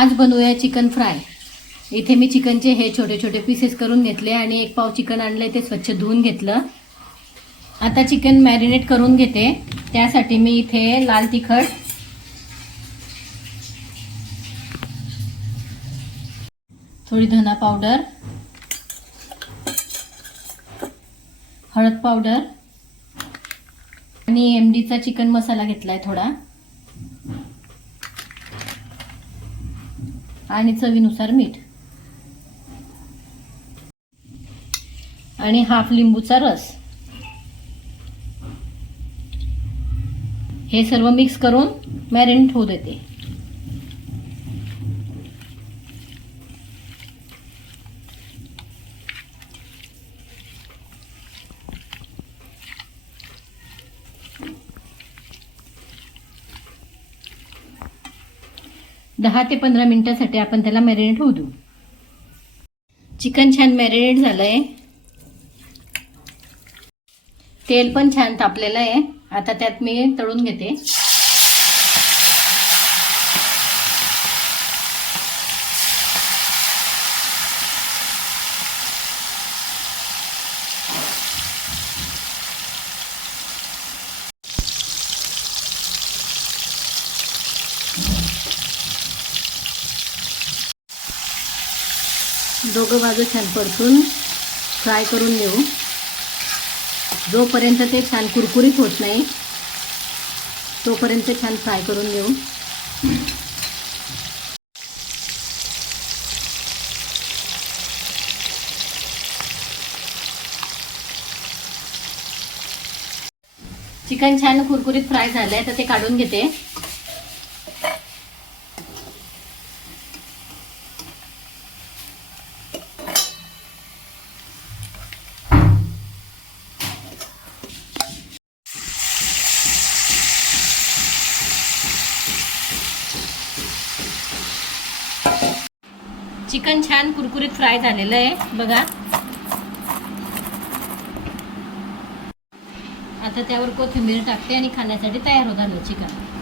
आज बनवूया chicken fry. इथे मी चिकनचे हे छोटे छोटे पीसेस करून घेतले आणि 1 पाव चिकन आणले, ते स्वच्छ धुवून घेतलं। आता चिकन मॅरिनेट करून घेते। त्यासाठी मी इथे लाल तिखट, थोडी धना पावडर, हळद पावडर आणि एमडीचा चिकन मसाला घेतलाय थोडा, आणि चवीनुसार मीठ आणि हाफ लिंबूचा रस। हे सर्व मिक्स करून मॅरिनेट होऊ देते। दहा ते 15 मिनिटांसाठी आपण त्याला मॅरिनेट होऊ देऊ। चिकन छान मॅरिनेट झालंय, तेल पण छान तापलेलं आहे। आता त्यात मी तळून घेते। दोघं बाजू छान परतून फ्राय करून घेऊ। जोपर्यंत ते छान कुरकुरीत होत नाही तोपर्यंत छान फ्राय करून घेऊ। चिकन छान कुरकुरीत फ्राय झालंय, तर ते काढून घेते। चिकन छान कुरकुरीत फ्राय झालेलं आहे बघा। आता त्यावर कोथिंबीर टाकते आणि खाण्यासाठी तयार झालं चिकन।